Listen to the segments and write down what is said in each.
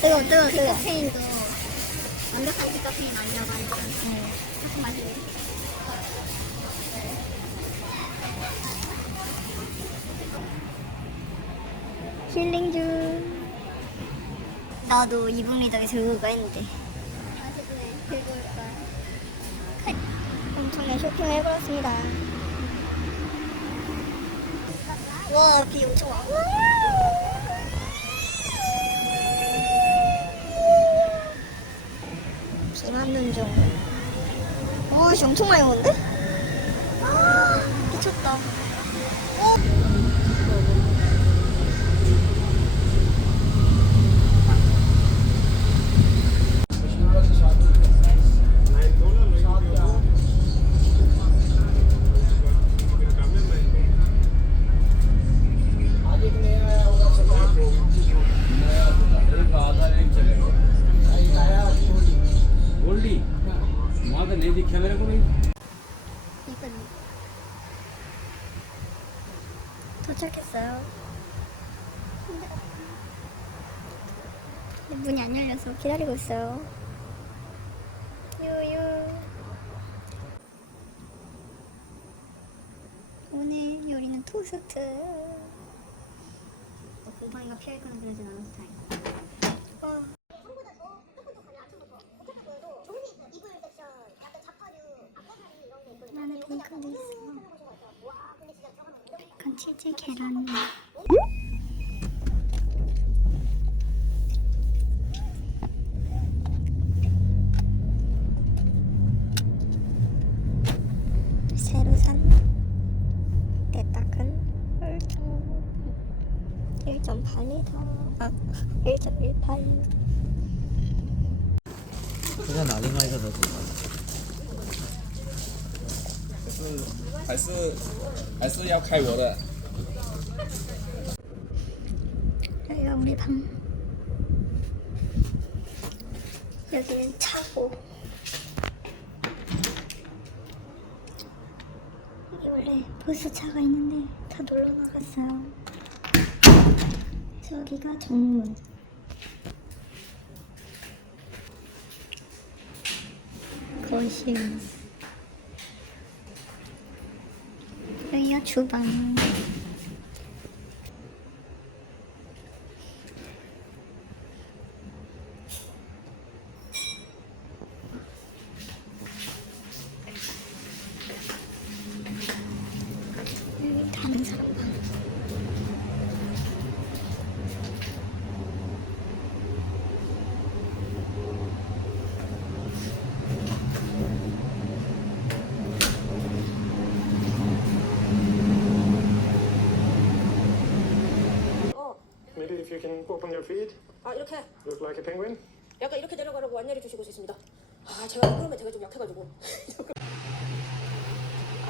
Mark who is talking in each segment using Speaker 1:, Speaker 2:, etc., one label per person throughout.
Speaker 1: 뜨거워, 뜨거워, 뜨거워. 카페인도 완벽한 디카페인 아니라고 하니까. 응. 조금 마실래? 힐링 중. 나도 이북 리더기 들고 올까 했는데. 맛있네. 들고 올까. 엄청난 쇼핑을 해버렸습니다. 와, 비 엄청 와. 비 맞는 중. 와, 씨 엄청 많이 오는데? 아, 미쳤다.
Speaker 2: এদিক
Speaker 1: খেলার কোনো 도착했어요. 근데 문이 안 열려서 기다리고 있어요. 요요. 오늘 요리는 토스트. 어, 고방이가 피할 거는 그러진 않아서 다행이다. 어. 치즈 계란이 새로 산 대딱은 홀통 1.8리터. 아 1.18
Speaker 3: 그냥 나링하이가 더 좋아. 饭。
Speaker 4: 还是还是要开我的。
Speaker 1: 여기가 우리 방. 여기는 차고. 여기 원래 보스 차가 있는데 다 놀러 나갔어요. 저기가 정문. 거실. 여기가 주방. 여기 다른 사람 방.
Speaker 5: Maybe if you can open your feet,
Speaker 6: 아 이렇게
Speaker 5: look like a penguin.
Speaker 6: 약간 이렇게 내려가라고 안내해 주시고 있습니다. 아 제가 그러면 제가 좀 약해가지고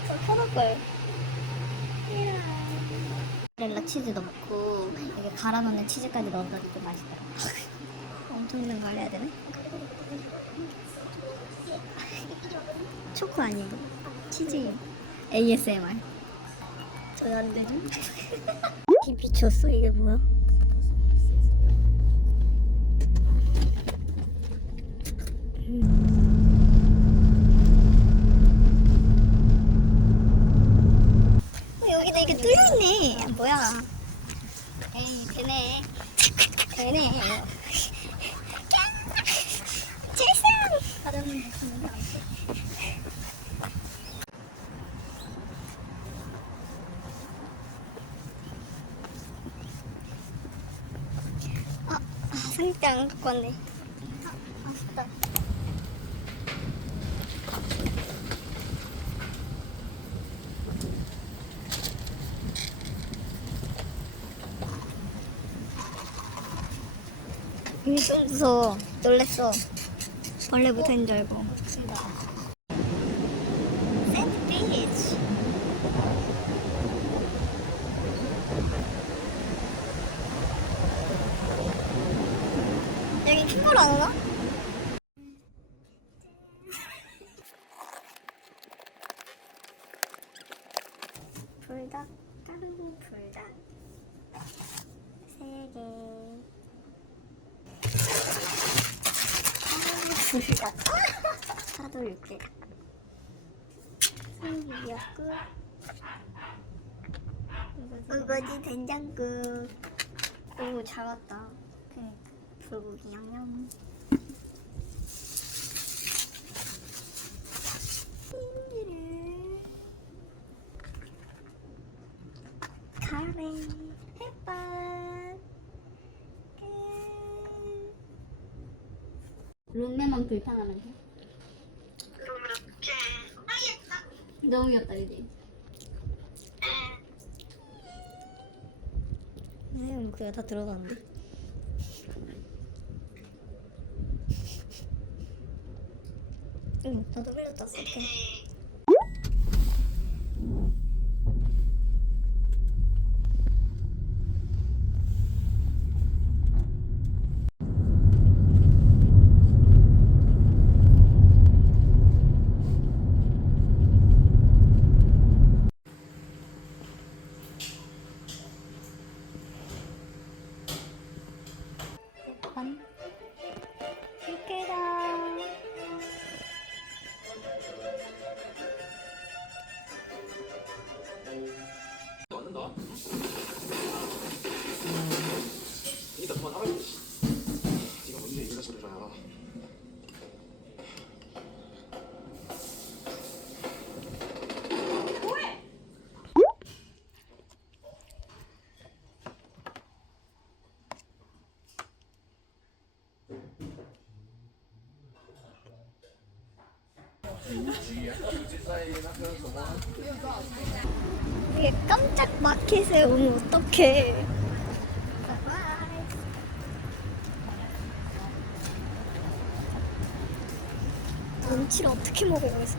Speaker 1: 저 켜놓을걸. 렐라 치즈도 먹고 여기 갈아 넣는 치즈까지 넣어가지고 맛있더라고. 엄청 있는 거 알아야 되네. 초코 아니고 치즈 ASMR. 저안 되죠? 비 줬어 이게 뭐야? 어, 여기다 이게 뚫려있네. 아, 뭐야. 에이, 되네. 내주면 안 돼. 아, 아 상대 안 갖고 왔네. 이미 좀 무서워. 놀랬어. 벌레 붙어있는 줄 알고. 샌드? 불닭, 다른 불닭. 세 개. 불닭. 파도 육개. 미역국. 우거지 된장국. 오, 잘 왔다. 그러니까 불고기 양념. 카레. 룸메만 불편하면 돼? 너무 귀엽다 그지? 네, 그냥 다 들어가는데? 응, 나도 흘렸다 이게 깜짝 마켓에 오면 어떡해 눈치를 어떻게 먹어 여기서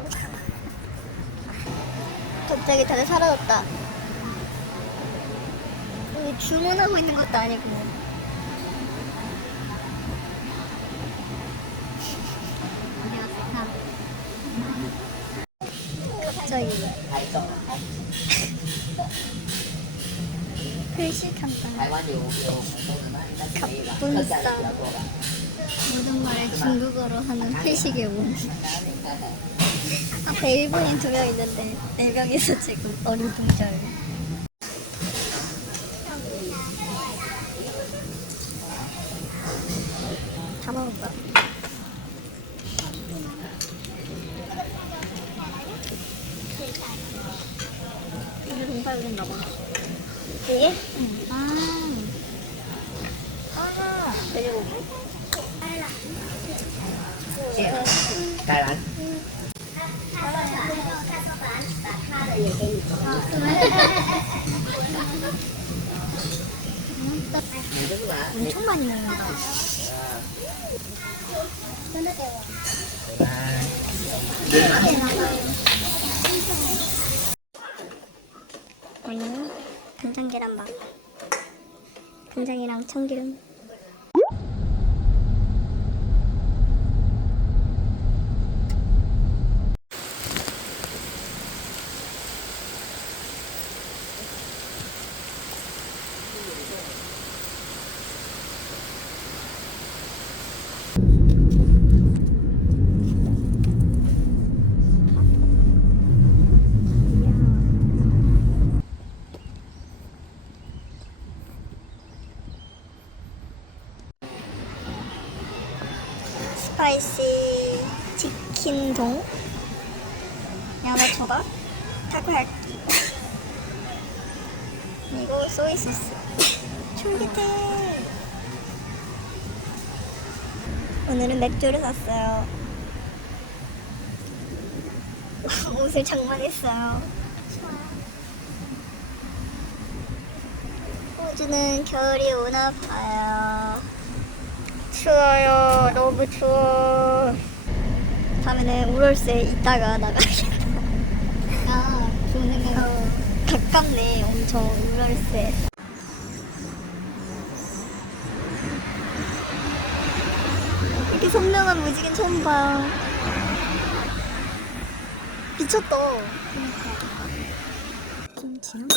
Speaker 1: 갑자기 다들 사라졌다. 여기 주문하고 있는 것도 아니고? 갑자기. 회식한다 갑분싸 모든 말을 중국어로 하는 회식의 운 앞에 일본인 두 명 있는데 네 명이서 지금 어리둥절 다 먹었다 이게 동파육인가 봐 이게? 응. 아. 아. 돼지고기.
Speaker 3: Cái
Speaker 1: 엄청 많이 먹는다. 오늘 간장 계란밥. 간장이랑 참기름. 스파이시 치킨동? 야마초바 타코야끼 그리고 소이소스. 쫄깃해 오늘은 맥주를 샀어요. 옷을 장만했어요. 호주는 겨울이 오나 봐요 추워요. 너무 추워 다음에는 우럴스에 있다가 나가야겠다. 아 좋은 생각 어, 가깝네 엄청 우럴스에 이렇게 선명한 무지개 처음 봐 미쳤다. 김치랑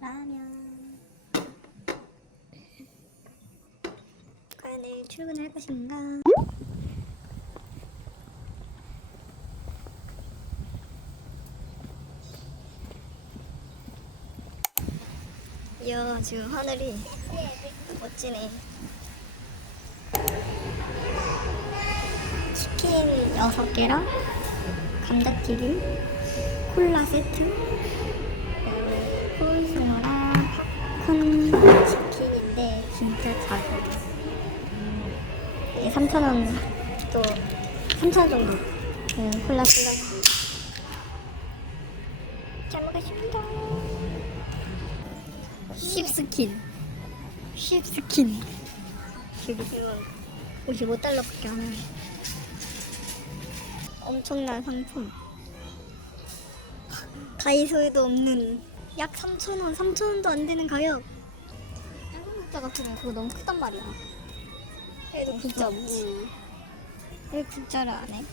Speaker 1: 라면 내일 출근할 것인가? 이야 지금 하늘이 멋지네. 치킨 6개랑 감자튀김 콜라 세트 콜스노랑 팝콘 치킨인데 진짜 이게 3,000원 또 3,000원 정도. 그 콜라 플러스 잘 먹겠습니다. 여기 지금 55달러밖에 안 해. 엄청난 상품. 다이소에도 없는 약 3,000원, 3,000원도 안 되는 가격. 작은 국자 같으면 그거 너무 크단 말이야 얘도 국자 없지 왜 국자를 안 해?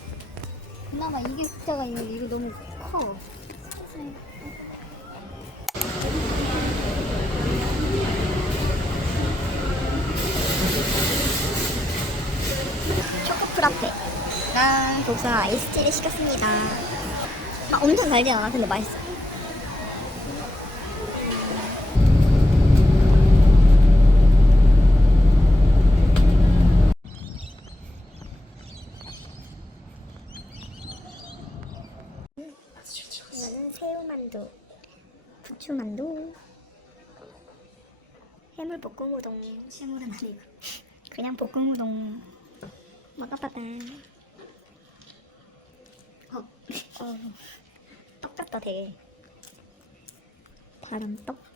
Speaker 1: 그나마 이게 국자가 있는데 이거 너무 커 초코 프라페 랑 독서 아이스티를 시켰습니다. 막 엄청 달지 않아? 근데 맛있어. 이거는 새우 만두, 부추 만두, 해물 볶음 우동, 해물은 아니고 그냥 볶음 우동. 먹어봐봐. 어, 어, 떡 같다 되게. 다른 떡?